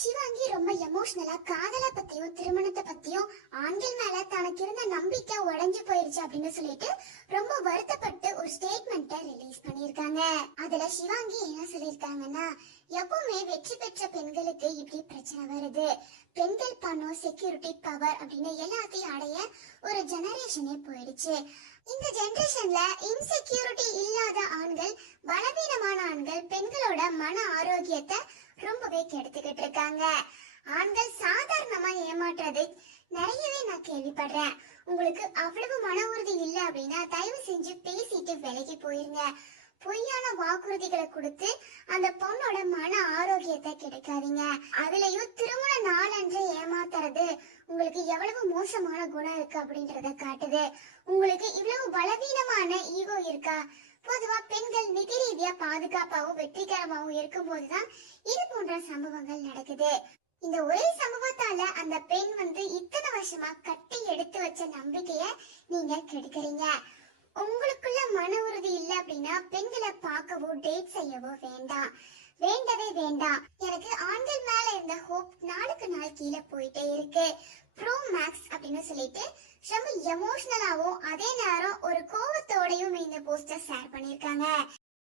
சிவாங்கி ரொம்ப எமோஷனலா காதலை பத்தியும் திருமணத்தை பத்தியும் ஆண்கள் மேல தனக்கு இருந்த நம்பிக்கை உடைஞ்சு போயிருச்சு அப்படின்னு சொல்லிட்டு ரொம்ப வருத்தப்பட்டு ஒரு ஸ்டேட்மெண்ட்டை ரிலீஸ் பண்ணிருக்காங்க. அதுல சிவாங்கி என்ன சொல்லிருக்காங்கன்னா, எப்பவுமே வெற்றி பெற்ற பெண்களுக்கு இப்படி பிரச்சனை வருது. பெண்கள் பணம், செக்யூரிட்டி, பவர் அப்படின்னு எல்லாத்தையும் அடைய ஒரு ஜெனரேஷனே போயிடுச்சு. இந்த ஜெனரேஷன்ல இன்செக்யூரிட்டி இல்லாத ஆண்கள், பலவீனமான ஆண்கள் பெண்களோட மன ஆரோக்கியத்தை ரொம்பவே கெடுத்துக்கிட்டு இருக்காங்க. ஆண்கள் சாதாரணமா ஏமாற்றுறது நிறையவே நான் கேள்விப்படுறேன். உங்களுக்கு அவ்வளவு மன உறுதி இல்ல அப்படின்னா தயவு செஞ்சு பேசிட்டு விலகி போயிருங்க. பொய்யான வாக்குறுதிகளை கொடுத்து அந்த பொண்ணோட மன ஆரோக்கியத்தை கெடுக்காதீங்க. அதுலயும் திருமண நாளன்று ஏமாத்துறது உங்களுக்கு எவ்வளவு மோசமான குணம் இருக்கு அப்படின்றத காட்டுது. உங்களுக்கு இவ்வளவு பலவீனமான ஈகோ இருக்கா? பொதுவா பெண்கள் நிதி ரீதியா பாதுகாப்பாவும் வெற்றிகரமாவும் இருக்கும் போதுதான் இது போன்ற சம்பவங்கள் நடக்குது. இந்த ஒரே சம்பவத்தால அந்த பெண் இத்தனை வருஷமா கட்டி எடுத்து வச்ச நம்பிக்கைய நீங்க கெடுக்கிறீங்க. உங்களுக்குள்ள மன உறுதி இல்ல அப்படின்னா பெண்களை பார்க்கவோ டேட் செய்யவோ வேண்டாம், வேண்டவே வேண்டாம். எனக்கு ஆண்கள் மேல இருந்த ஹோப் நாளுக்கு நாள் கீழே போயிட்டே இருக்கு. ப்ரோ மேக்ஸ் அப்படின்னு சொல்லிட்டு ரொம்ப எமோஷனலாவும் அதே நேரம் ஒரு கோவத்தோடையும் இந்த போஸ்டர் ஷேர் பண்ணிருக்காங்க.